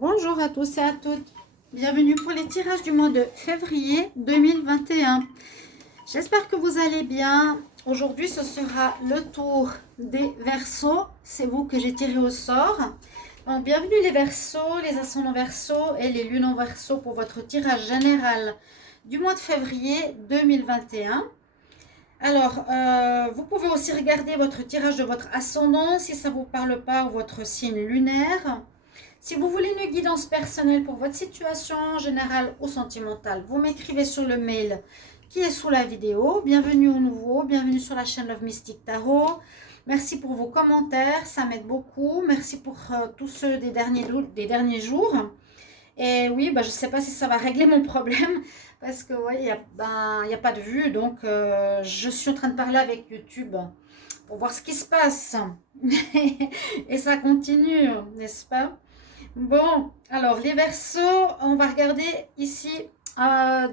Bonjour à tous et à toutes. Bienvenue pour les tirages du mois de février 2021. J'espère que vous allez bien. Aujourd'hui, ce sera le tour des Verseaux. C'est vous que j'ai tiré au sort. Donc, bienvenue les Verseaux, les ascendants Verseaux et les lunes en Verseaux pour votre tirage général du mois de février 2021. Alors, vous pouvez aussi regarder votre tirage de votre ascendant si ça ne vous parle pas ou votre signe lunaire. Si vous voulez une guidance personnelle pour votre situation générale ou sentimentale, vous m'écrivez sur le mail qui est sous la vidéo. Bienvenue au nouveau, bienvenue sur la chaîne Love Mystic Tarot. Merci pour vos commentaires, ça m'aide beaucoup. Merci pour tous ceux des derniers jours. Et oui, je ne sais pas si ça va régler mon problème parce que ouais, il y a pas de vue. Donc, je suis en train de parler avec YouTube pour voir ce qui se passe. Et ça continue, n'est-ce pas? Bon, alors les Verseaux, on va regarder ici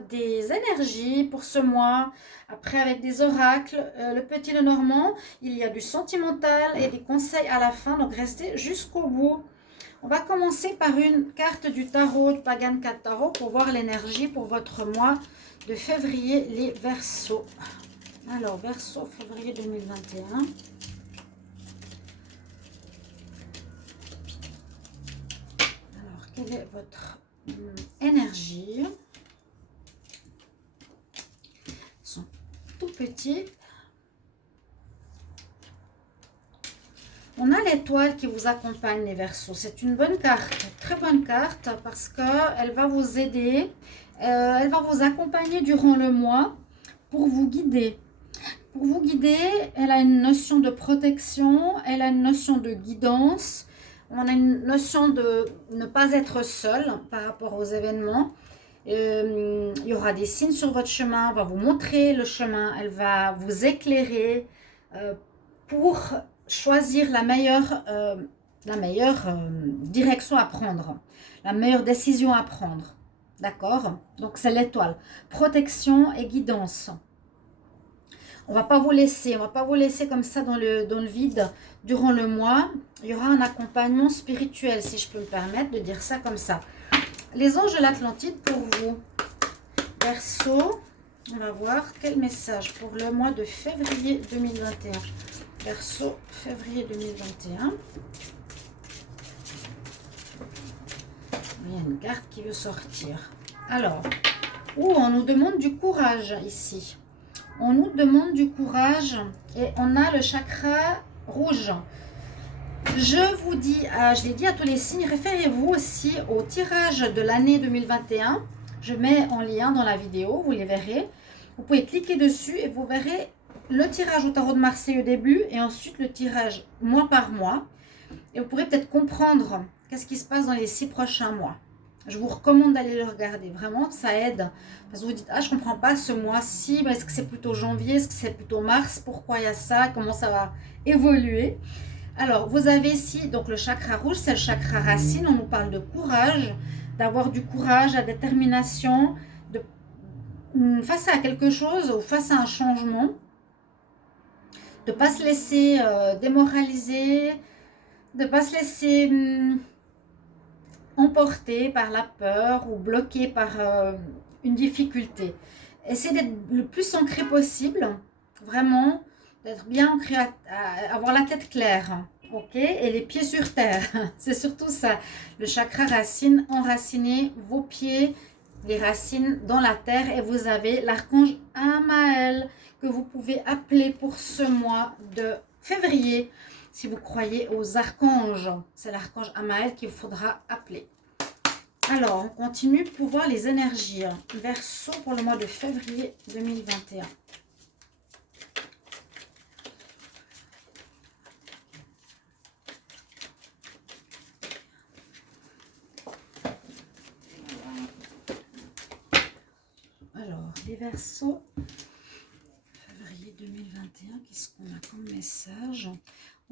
des énergies pour ce mois. Après, avec des oracles, le petit Lenormand, il y a du sentimental et des conseils à la fin. Donc, restez jusqu'au bout. On va commencer par une carte du tarot, de Pagan 4 Tarot, pour voir l'énergie pour votre mois de février, les Verseaux. Alors, Verseau, février 2021. Alors, quelle est votre énergie? Ils sont tout petits. On a l'étoile qui vous accompagne, les Verseaux. C'est une bonne carte, très bonne carte, parce qu'elle va vous aider, elle va vous accompagner durant le mois pour vous guider. Pour vous guider, elle a une notion de protection, elle a une notion de guidance, on a une notion de ne pas être seul par rapport aux événements. Il y aura des signes sur votre chemin, elle va vous montrer le chemin, elle va vous éclairer pour choisir la meilleure direction à prendre, la meilleure décision à prendre. D'accord? Donc c'est l'étoile. Protection et guidance. On va pas vous laisser comme ça dans le vide durant le mois. Il y aura un accompagnement spirituel, si je peux me permettre de dire ça comme ça. Les anges de l'Atlantide pour vous. Verseau, on va voir quel message pour le mois de février 2021. Verseau, février 2021. Il y a une carte qui veut sortir. Alors, on nous demande du courage ici. On nous demande du courage et on a le chakra rouge. Je vous dis, je l'ai dit à tous les signes, référez-vous aussi au tirage de l'année 2021. Je mets en lien dans la vidéo, vous les verrez. Vous pouvez cliquer dessus et vous verrez le tirage au tarot de Marseille au début et ensuite le tirage mois par mois. Et vous pourrez peut-être comprendre qu'est-ce qui se passe dans les 6 prochains mois. Je vous recommande d'aller le regarder. Vraiment, ça aide. Parce que vous dites, je ne comprends pas ce mois-ci. Est-ce que c'est plutôt janvier? Est-ce que c'est plutôt mars? Pourquoi il y a ça? Comment ça va évoluer? Alors, vous avez ici, donc le chakra rouge, c'est le chakra racine. On nous parle de courage, d'avoir du courage, la détermination, face à quelque chose ou face à un changement, de ne pas se laisser démoraliser, de ne pas se laisser emporté par la peur ou bloqué par une difficulté. Essayez d'être le plus ancré possible, vraiment, d'être bien ancré, avoir la tête claire, ok, et les pieds sur terre. C'est surtout ça. Le chakra racine, enracinez vos pieds, les racines dans la terre, et vous avez l'archange Amaël que vous pouvez appeler pour ce mois de février. Si vous croyez aux archanges, c'est l'archange Amaël qu'il faudra appeler. Alors, on continue pour voir les énergies. Verseau pour le mois de février 2021. Alors, les Verseaux, février 2021, qu'est-ce qu'on a comme message?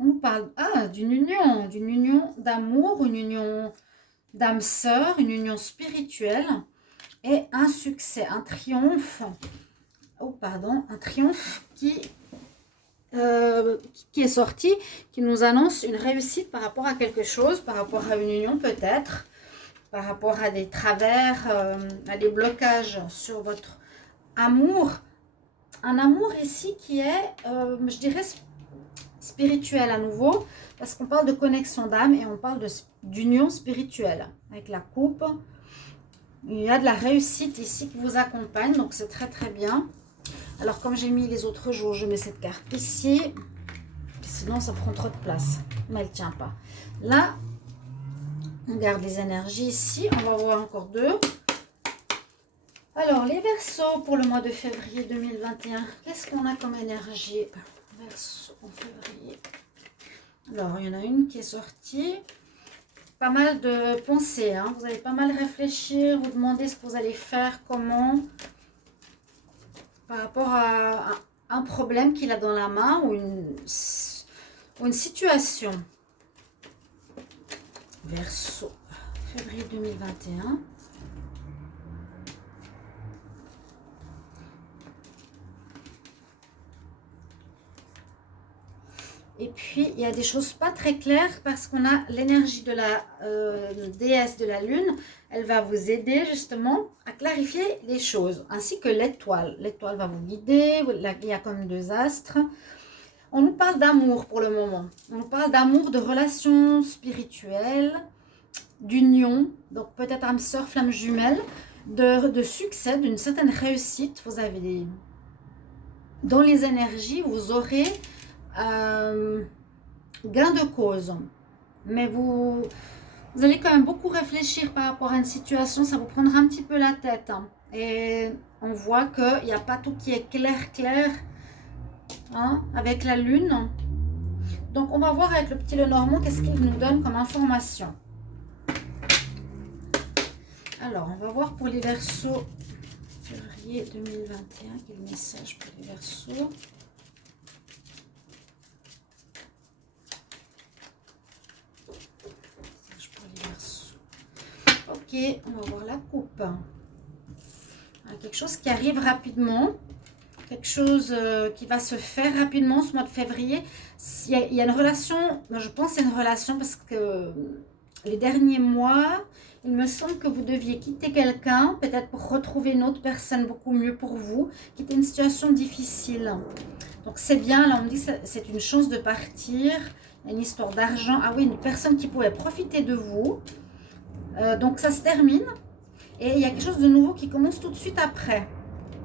On parle d'une union d'amour, une union d'âme sœur, une union spirituelle et un succès, un triomphe. Un triomphe qui est sorti, qui nous annonce une réussite par rapport à quelque chose, par rapport à une union peut-être. par rapport à des travers, à des blocages sur votre amour. Un amour ici qui est, je dirais, spirituel à nouveau, parce qu'on parle de connexion d'âme et on parle d'union spirituelle. Avec la coupe, il y a de la réussite ici qui vous accompagne, donc c'est très très bien. Alors comme j'ai mis les autres jours, je mets cette carte ici, sinon ça prend trop de place, mais elle ne tient pas. Là, on garde les énergies ici, on va voir encore deux. Alors les Verseaux pour le mois de février 2021, qu'est-ce qu'on a comme énergie Verseau en février? Alors il y en a une qui est sortie. Pas mal de pensées, hein. Vous allez pas mal réfléchir, vous demander ce que vous allez faire, comment, par rapport à un problème qu'il a dans la main ou une situation. Verseau, février 2021. Et puis, il y a des choses pas très claires parce qu'on a l'énergie de la déesse de la lune. Elle va vous aider justement à clarifier les choses, ainsi que l'étoile. L'étoile va vous guider, il y a comme deux astres. On nous parle d'amour pour le moment. On nous parle d'amour, de relations spirituelles, d'union, donc peut-être âme sœur, flamme jumelle, de succès, d'une certaine réussite. Vous avez dans les énergies, vous aurez gain de cause, mais vous allez quand même beaucoup réfléchir par rapport à une situation, ça vous prendra un petit peu la tête, hein. Et on voit qu'il n'y a pas tout qui est clair, hein, avec la lune. Donc on va voir avec le petit Lenormand qu'est-ce qu'il nous donne comme information. Alors on va voir pour les Verseaux février 2021, quel message pour les Verseaux. Ok, on va voir la coupe. Quelque chose qui arrive rapidement, quelque chose qui va se faire rapidement ce mois de février. Il y a une relation, je pense que c'est une relation parce que les derniers mois, il me semble que vous deviez quitter quelqu'un, peut-être pour retrouver une autre personne beaucoup mieux pour vous, qui était une situation difficile. Donc c'est bien, là on me dit que c'est une chance de partir, il y a une histoire d'argent. Ah oui, une personne qui pouvait profiter de vous. Donc ça se termine et il y a quelque chose de nouveau qui commence tout de suite après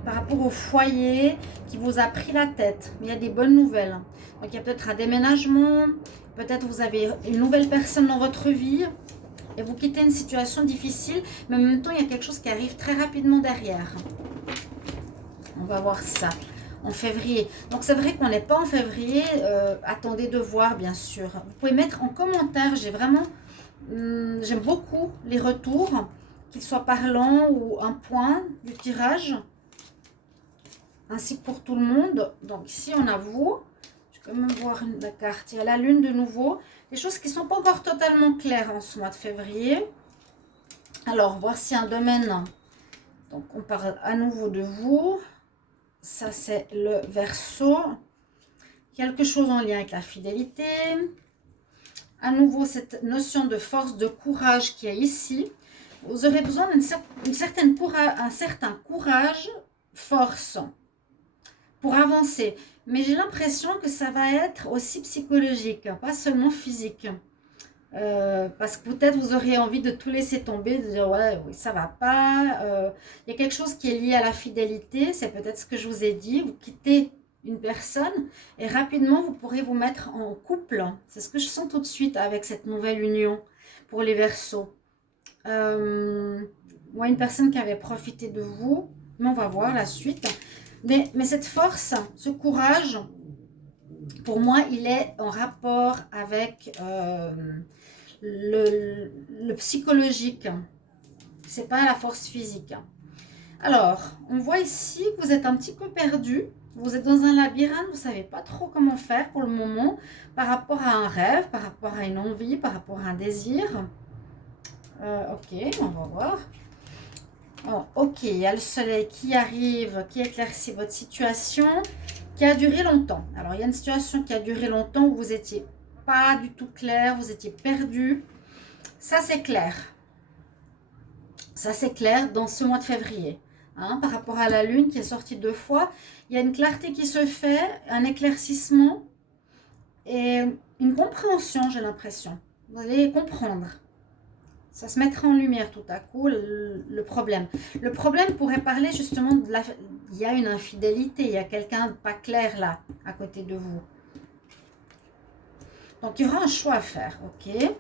par rapport au foyer qui vous a pris la tête. Il y a des bonnes nouvelles. Donc il y a peut-être un déménagement, peut-être vous avez une nouvelle personne dans votre vie et vous quittez une situation difficile, mais en même temps il y a quelque chose qui arrive très rapidement derrière. On va voir ça en février. Donc c'est vrai qu'on n'est pas en février, attendez de voir bien sûr. Vous pouvez mettre en commentaire, j'aime beaucoup les retours, qu'ils soient parlants ou un point du tirage, ainsi que pour tout le monde. Donc ici on a vous, je vais quand même voir la carte, il y a la lune de nouveau, des choses qui ne sont pas encore totalement claires en ce mois de février. Alors voici un domaine, donc on parle à nouveau de vous, ça c'est le Verseau, quelque chose en lien avec la fidélité. À nouveau, cette notion de force, de courage qui est ici. Vous aurez besoin d'un certain courage, force, pour avancer. Mais j'ai l'impression que ça va être aussi psychologique, pas seulement physique. Parce que peut-être vous aurez envie de tout laisser tomber, de dire ouais, oui, ça va pas. Il y a quelque chose qui est lié à la fidélité, c'est peut-être ce que je vous ai dit. Vous quittez une personne et rapidement vous pourrez vous mettre en couple. C'est ce que je sens tout de suite avec cette nouvelle union pour les Verseaux. Moi, une personne qui avait profité de vous, mais on va voir la suite. Mais cette force, ce courage, pour moi, il est en rapport avec le psychologique. C'est pas la force physique. Alors, on voit ici que vous êtes un petit peu perdu. Vous êtes dans un labyrinthe, vous ne savez pas trop comment faire pour le moment, par rapport à un rêve, par rapport à une envie, par rapport à un désir. Ok, on va voir. Oh, ok, il y a le soleil qui arrive, qui éclaircit votre situation, qui a duré longtemps. Alors, il y a une situation qui a duré longtemps où vous n'étiez pas du tout clair, vous étiez perdu. Ça, c'est clair. Ça, c'est clair dans ce mois de février. Hein, par rapport à la lune qui est sortie 2 fois, il y a une clarté qui se fait, un éclaircissement et une compréhension, j'ai l'impression. Vous allez comprendre. Ça se mettra en lumière tout à coup, le problème. Le problème pourrait parler justement de la... Il y a une infidélité, il y a quelqu'un de pas clair là, à côté de vous. Donc, il y aura un choix à faire, ok?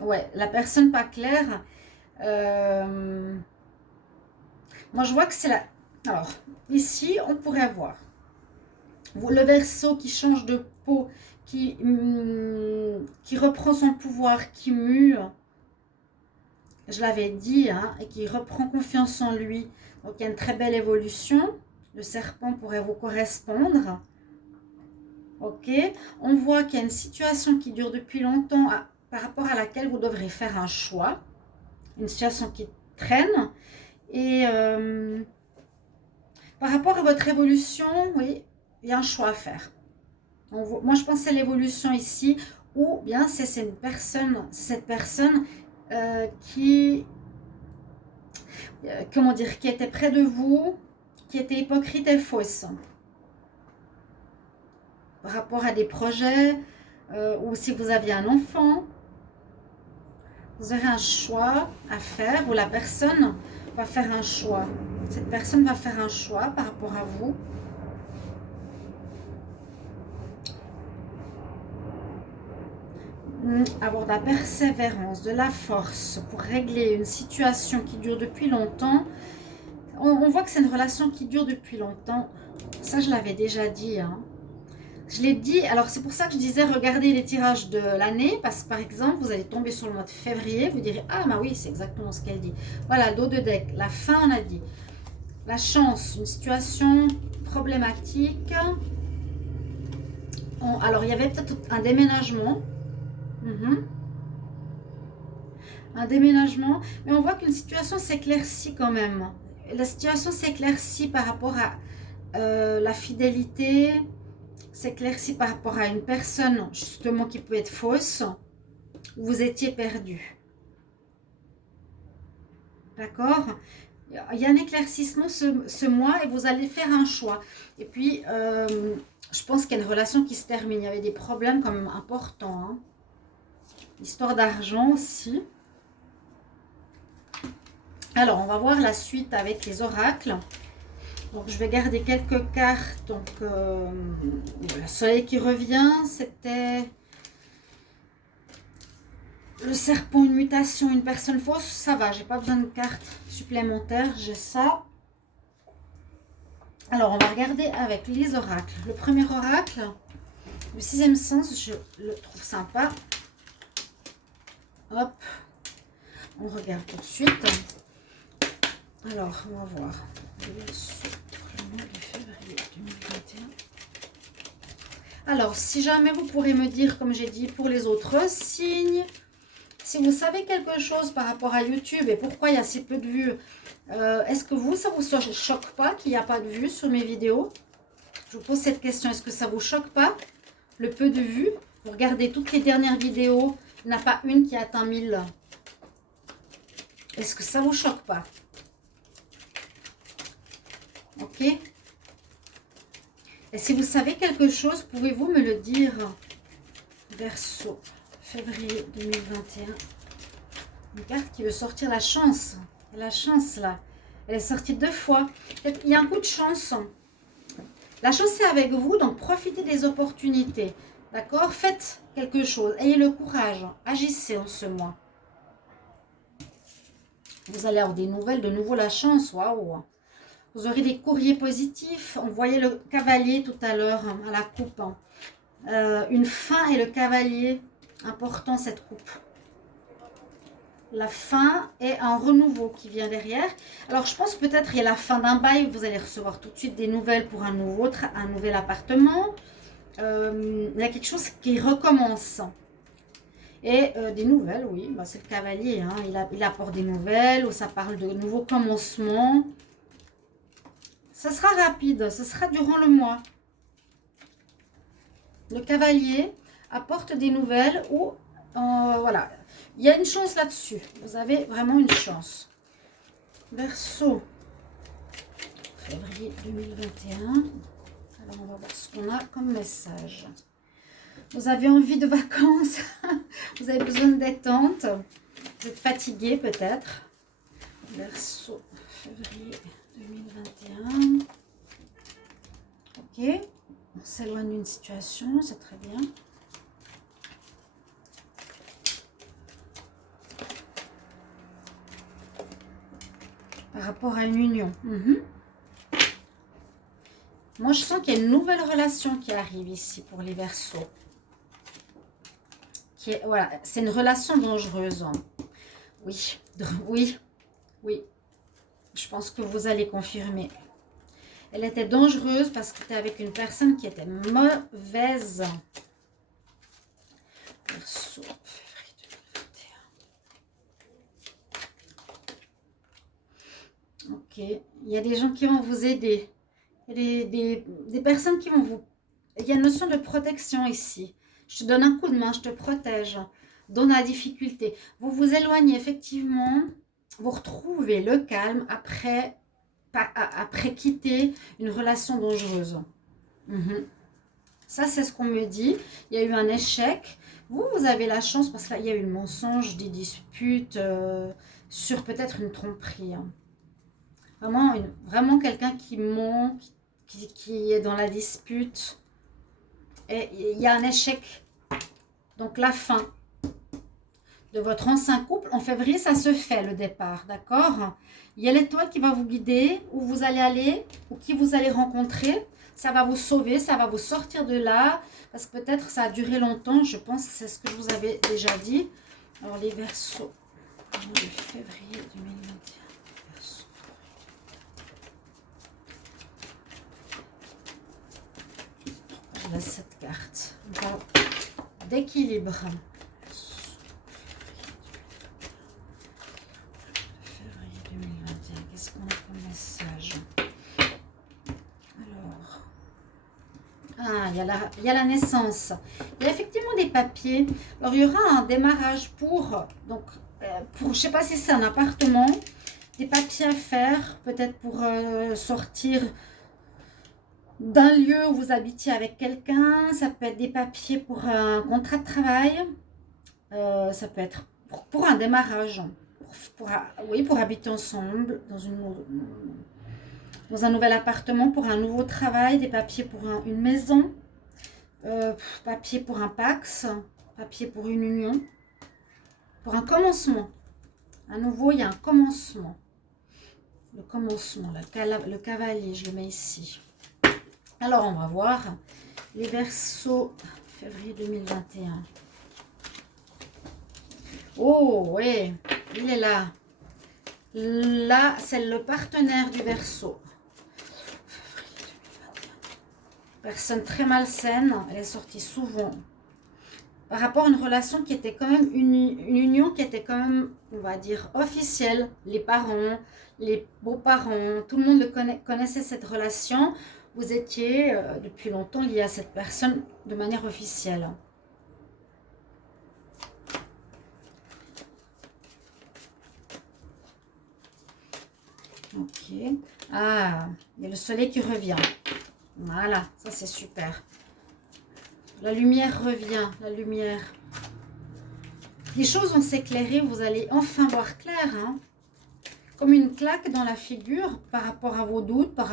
Ouais, la personne pas claire... moi, je vois que c'est la... Alors, ici, on pourrait voir le Verseau qui change de peau, qui reprend son pouvoir, qui mue... Je l'avais dit, hein, et qui reprend confiance en lui. Donc, il y a une très belle évolution. Le serpent pourrait vous correspondre. Ok. On voit qu'il y a une situation qui dure depuis longtemps par rapport à laquelle vous devrez faire un choix. Une situation qui traîne. Et par rapport à votre évolution, oui, il y a un choix à faire. Moi, je pense à l'évolution ici, ou bien c'est cette personne qui, comment dire, qui était près de vous, qui était hypocrite et fausse par rapport à des projets, ou si vous aviez un enfant, vous aurez un choix à faire, ou la personne va faire un choix. Cette personne va faire un choix par rapport à vous. Avoir de la persévérance, de la force pour régler une situation qui dure depuis longtemps. On voit que c'est une relation qui dure depuis longtemps. Ça, je l'avais déjà dit. Hein. Je l'ai dit. Alors, c'est pour ça que je disais, regardez les tirages de l'année. Parce que, par exemple, vous allez tomber sur le mois de février. Vous direz, ah, bah oui, c'est exactement ce qu'elle dit. Voilà, dos de deck. La fin, on a dit. La chance, une situation problématique. Alors, il y avait peut-être un déménagement. Un déménagement, mais on voit qu'une situation s'éclaircit quand même. La situation s'éclaircit par rapport à la fidélité, s'éclaircit par rapport à une personne justement qui peut être fausse, où vous étiez perdu. D'accord? Il y a un éclaircissement ce mois et vous allez faire un choix. Et puis, je pense qu'il y a une relation qui se termine. Il y avait des problèmes quand même importants. Hein. Histoire d'argent aussi. Alors, on va voir la suite avec les oracles. Donc, je vais garder quelques cartes. Donc, le soleil qui revient, c'était le serpent, une mutation, une personne fausse. Ça va, j'ai pas besoin de cartes supplémentaires. J'ai ça. Alors, on va regarder avec les oracles. Le premier oracle, le 6e sens, je le trouve sympa. Hop, on regarde tout de suite. Alors, on va voir. Le mois de février 2021. Alors, si jamais vous pourrez me dire, comme j'ai dit, pour les autres signes, si vous savez quelque chose par rapport à YouTube et pourquoi il y a si peu de vues, est-ce que ça vous choque pas qu'il n'y a pas de vues sur mes vidéos? Je vous pose cette question, est-ce que ça vous choque pas, le peu de vues? Vous regardez toutes les dernières vidéos, il n'y en a pas une qui a atteint 1000. Est-ce que ça vous choque pas? Ok. Et si vous savez quelque chose, pouvez-vous me le dire? Verseau, février 2021. Une carte qui veut sortir la chance. La chance, là. Elle est sortie 2 fois. Il y a un coup de chance. La chance est avec vous, donc profitez des opportunités. D'accord? Faites quelque chose. Ayez le courage. Agissez en ce mois. Vous allez avoir des nouvelles, de nouveau la chance. Waouh! Vous aurez des courriers positifs. On voyait le cavalier tout à l'heure à la coupe. Une fin et le cavalier. Important cette coupe. La fin et un renouveau qui vient derrière. Alors, je pense peut-être il y a la fin d'un bail. Vous allez recevoir tout de suite des nouvelles pour un nouvel appartement. Il y a quelque chose qui recommence. Et des nouvelles, oui. Bah, c'est le cavalier. Hein. Il apporte des nouvelles ou ça parle de nouveaux commencements. Ça sera rapide. Ce sera durant le mois. Le cavalier apporte des nouvelles ou... voilà. Il y a une chance là-dessus. Vous avez vraiment une chance. Verseau, février 2021. Alors, on va voir ce qu'on a comme message. Vous avez envie de vacances, vous avez besoin de détente, vous êtes fatigué peut-être. Verseau, février 2021. Ok, on s'éloigne d'une situation, c'est très bien. Par rapport à une union. Moi, je sens qu'il y a une nouvelle relation qui arrive ici pour les Verseaux. Voilà, c'est une relation dangereuse. Oui, oui, oui. Je pense que vous allez confirmer. Elle était dangereuse parce que tu es avec une personne qui était mauvaise. Verseau, février 2021. Ok, il y a des gens qui vont vous aider. Il y a des personnes qui vont vous... Il y a une notion de protection ici. Je te donne un coup de main, je te protège. Dans la difficulté. Vous vous éloignez effectivement. Vous retrouvez le calme après quitter une relation dangereuse. Ça, c'est ce qu'on me dit. Il y a eu un échec. Vous avez la chance parce qu'il y a eu le mensonge, des disputes sur peut-être une tromperie. Vraiment quelqu'un qui ment, qui est dans la dispute. Et il y a un échec. Donc, la fin de votre ancien couple. En février, ça se fait, le départ. D'accord? Il y a l'étoile qui va vous guider, où vous allez aller, ou qui vous allez rencontrer. Ça va vous sauver, ça va vous sortir de là. Parce que peut-être ça a duré longtemps. Je pense que c'est ce que je vous avais déjà dit. Alors, les Verseaux. De février 2021. Verseau. Je laisse cette carte. D'équilibre. Février 2021. Qu'est-ce qu'on a comme message? Alors. Il y a la naissance. Il y a effectivement des papiers. Alors, il y aura un démarrage pour je ne sais pas si c'est un appartement. Des papiers à faire. Peut-être pour sortir d'un lieu où vous habitiez avec quelqu'un. Ça peut être des papiers pour un contrat de travail. Ça peut être pour un démarrage. Pour habiter ensemble dans un nouvel appartement, pour un nouveau travail, des papiers pour une maison, papier pour un Pax, papier pour une union, pour un commencement. À nouveau, il y a un commencement. Le commencement, le cavalier, je le mets ici. Alors, on va voir les Verseaux, février 2021. Oh, oui, il est là. Là, c'est le partenaire du Verseau. Personne très malsaine, elle est sortie souvent. Par rapport à une relation qui était quand même une union qui était quand même, on va dire, officielle. Les parents, les beaux-parents, tout le monde connaissait cette relation. Vous étiez depuis longtemps lié à cette personne de manière officielle. Ok. Ah, il y a le soleil qui revient. Voilà, ça c'est super. La lumière revient, la lumière. Les choses vont s'éclairer, vous allez enfin voir clair. Hein, comme une claque dans la figure par rapport à vos doutes, parce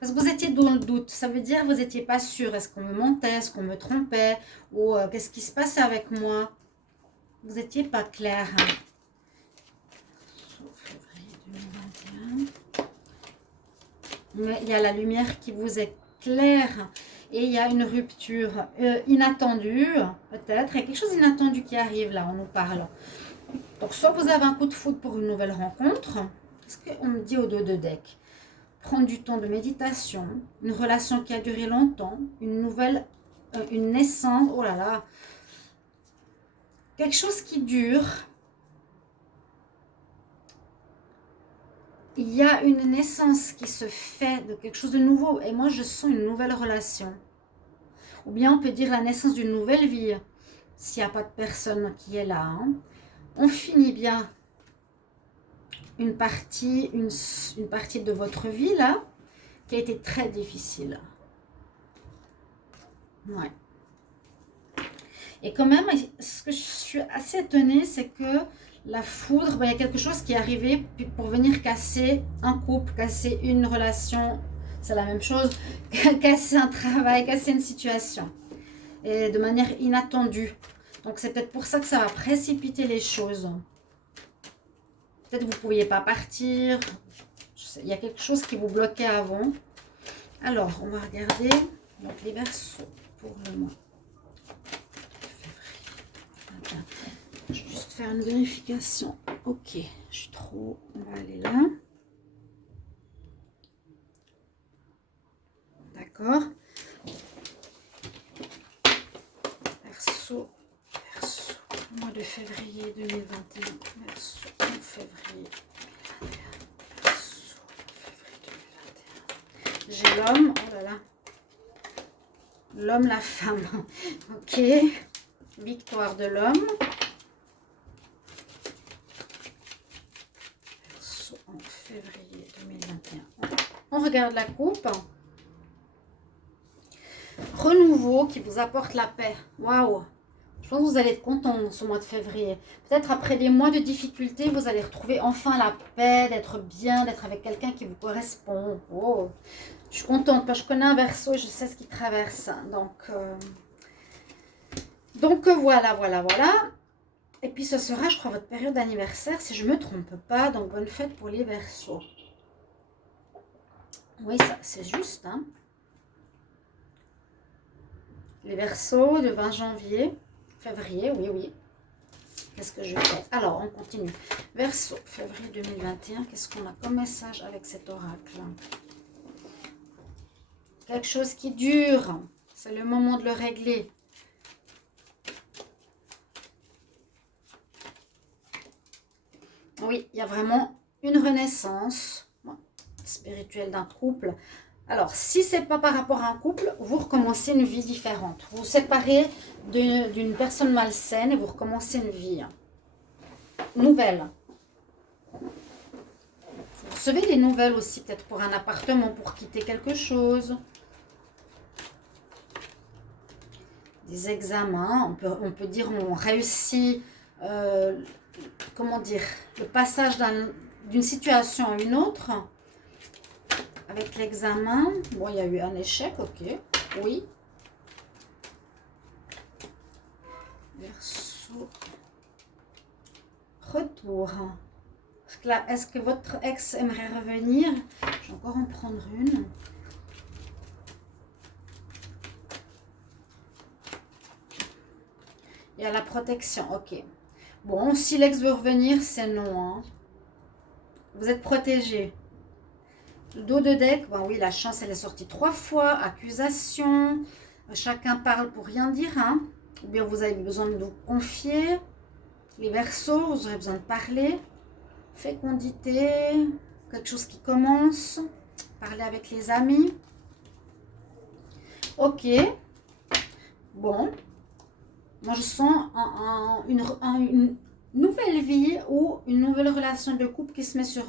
que vous étiez dans le doute. Ça veut dire que vous n'étiez pas sûr. Est-ce qu'on me mentait, est-ce qu'on me trompait, ou qu'est-ce qui se passait avec moi? Vous n'étiez pas clair. Hein. Février 2021. Mais il y a la lumière qui vous éclaire. Et il y a une rupture inattendue, peut-être. Il y a quelque chose d'inattendu qui arrive là, on nous parle. Donc, soit vous avez un coup de foudre pour une nouvelle rencontre. Qu'est-ce qu'on me dit au dos de deck? Prendre du temps de méditation, une relation qui a duré longtemps, une naissance, oh là là. Quelque chose qui dure. Il y a une naissance qui se fait de quelque chose de nouveau. Et moi, je sens une nouvelle relation. Ou bien on peut dire la naissance d'une nouvelle vie. S'il n'y a pas de personne qui est là. Hein. On finit bien une partie de votre vie là qui a été très difficile. Ouais. Et quand même, ce que je suis assez étonnée, c'est que la foudre, il y a quelque chose qui est arrivé pour venir casser un couple, casser une relation. C'est la même chose, casser un travail, casser une situation. Et de manière inattendue. Donc c'est peut-être pour ça que ça va précipiter les choses. Peut-être que vous ne pouviez pas partir. Il y a quelque chose qui vous bloquait avant. Alors, on va regarder donc, les Verseaux pour le mois. Je vais juste faire une vérification. Ok, je suis trop... On va aller là. D'accord. Verseau, Verseau, mois de février 2021. Verseau, février 2021. Verseau, février 2021. J'ai l'homme, oh là là. L'homme, la femme. Ok. Victoire de l'homme. Verseau en février 2021. On regarde la coupe. Renouveau qui vous apporte la paix. Waouh! Je pense que vous allez être content dans ce mois de février. Peut-être après des mois de difficultés, vous allez retrouver enfin la paix, d'être bien, d'être avec quelqu'un qui vous correspond. Oh, je suis contente parce que je connais un Verseau et je sais ce qu'il traverse. Donc voilà. Et puis ce sera, je crois, votre période d'anniversaire, si je ne me trompe pas. Donc bonne fête pour les Verseaux. Oui, ça c'est juste, hein. Les Verseaux de 20 janvier, février, oui. Qu'est-ce que je fais? Alors, on continue. Verseau, février 2021, qu'est-ce qu'on a comme message avec cet oracle? Quelque chose qui dure. C'est le moment de le régler. Oui, il y a vraiment une renaissance spirituelle d'un couple. Alors, si ce n'est pas par rapport à un couple, vous recommencez une vie différente. Vous vous séparez d'une personne malsaine et vous recommencez une vie nouvelle. Vous recevez des nouvelles aussi, peut-être pour un appartement, pour quitter quelque chose. Des examens, on peut dire on réussit, comment dire, le passage d'une situation à une autre. Avec l'examen, bon, il y a eu un échec, ok, oui. Verseau. Retour. Est-ce que votre ex aimerait revenir? Je vais encore en prendre une. Il y a la protection, ok. Bon, si l'ex veut revenir, c'est non. Hein. Vous êtes protégé. Le dos de deck, bon oui, la chance, elle est sortie 3 fois. Accusation. Chacun parle pour rien dire. Hein. Ou bien vous avez besoin de vous confier. Les Verseaux, vous aurez besoin de parler. Fécondité. Quelque chose qui commence. Parler avec les amis. Ok. Bon. Moi, je sens une nouvelle vie ou une nouvelle relation de couple qui se met sur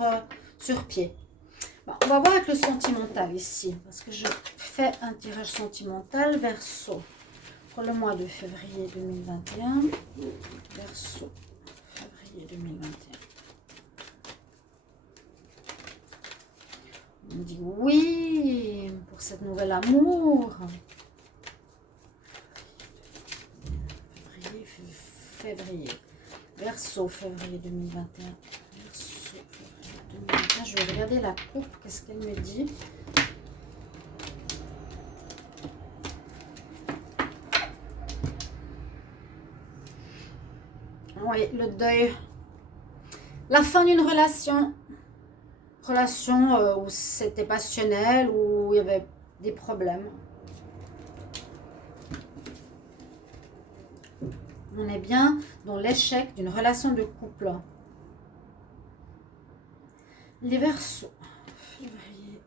pied. Bon, on va voir avec le sentimental ici. Parce que je fais un tirage sentimental. Verseau. Pour le mois de février 2021. Verseau. Février 2021. On dit oui pour cette nouvelle amour. Février. Verseau, février 2021. Verseau, février 2021. Je vais regarder la coupe. Qu'est-ce qu'elle me dit? Oui, le deuil. La fin d'une relation. Relation où c'était passionnel, où il y avait des problèmes. On est bien dans l'échec d'une relation de couple. Les Verseaux. Février.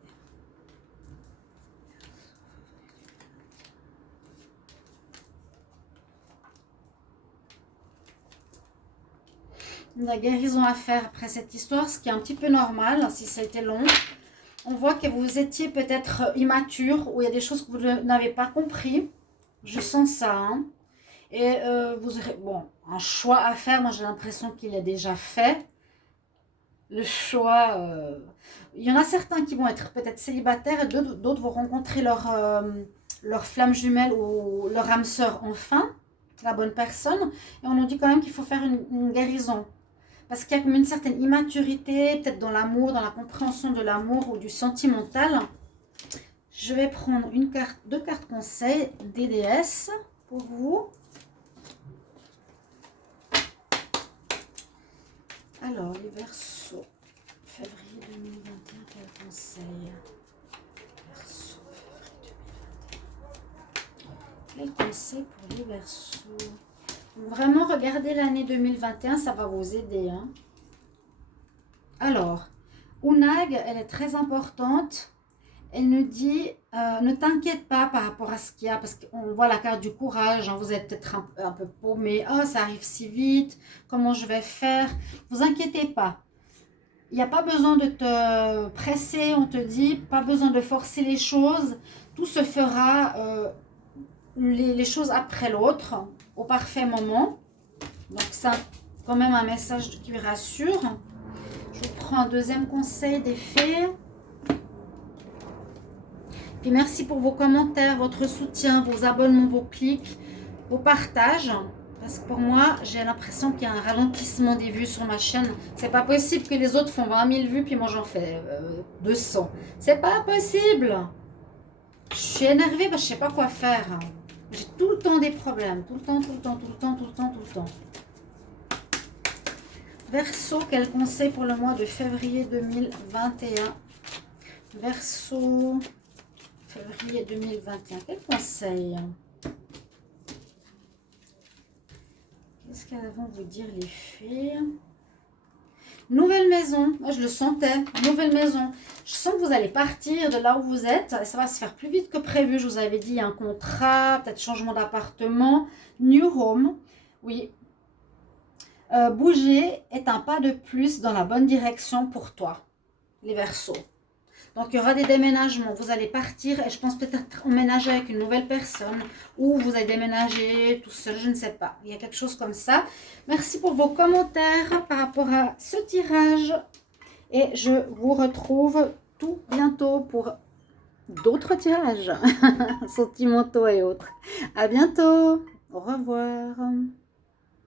la guérison à faire après cette histoire, ce qui est un petit peu normal si ça a été long. On voit que vous étiez peut-être immature ou il y a des choses que vous n'avez pas compris. Je sens ça. Hein. Et vous aurez un choix à faire. Moi, j'ai l'impression qu'il est déjà fait. Le choix... il y en a certains qui vont être peut-être célibataires et d'autres vont rencontrer leur flamme jumelle ou leur âme sœur enfin, la bonne personne. Et on nous dit quand même qu'il faut faire une guérison. Parce qu'il y a comme une certaine immaturité, peut-être dans l'amour, dans la compréhension de l'amour ou du sentimental. Je vais prendre deux cartes conseils des déesses pour vous. Alors, les Verseaux, février 2021, quel conseil? Verseau, février 2021. Quel conseil pour les Verseaux? Vraiment, regardez l'année 2021, ça va vous aider. Hein. Alors, Unag, elle est très importante. Elle nous dit, ne t'inquiète pas par rapport à ce qu'il y a, parce qu'on voit la carte du courage, hein, vous êtes peut-être un peu paumé, oh ça arrive si vite, comment je vais faire? Vous inquiétez pas, il n'y a pas besoin de te presser, on te dit, pas besoin de forcer les choses, tout se fera, les choses après l'autre, au parfait moment. Donc ça, quand même un message qui rassure. Je vous prends un deuxième conseil des fées. Puis merci pour vos commentaires, votre soutien, vos abonnements, vos clics, vos partages. Parce que pour moi, j'ai l'impression qu'il y a un ralentissement des vues sur ma chaîne. C'est pas possible que les autres font 20 000 vues, puis moi j'en fais 200. C'est pas possible. Je suis énervée parce que je sais pas quoi faire. J'ai tout le temps des problèmes. Tout le temps. Verseau, quel conseil pour le mois de février 2021? Verseau, février 2021, quel conseil? Qu'est-ce qu'elles vont vous dire les fées? Nouvelle maison, moi je le sentais, nouvelle maison. Je sens que vous allez partir de là où vous êtes, ça va se faire plus vite que prévu. Je vous avais dit un contrat, peut-être changement d'appartement, new home, oui. Bouger est un pas de plus dans la bonne direction pour toi, les Verseaux. Donc, il y aura des déménagements. Vous allez partir et je pense peut-être emménager avec une nouvelle personne ou vous allez déménager tout seul, je ne sais pas. Il y a quelque chose comme ça. Merci pour vos commentaires par rapport à ce tirage. Et je vous retrouve tout bientôt pour d'autres tirages sentimentaux et autres. À bientôt. Au revoir.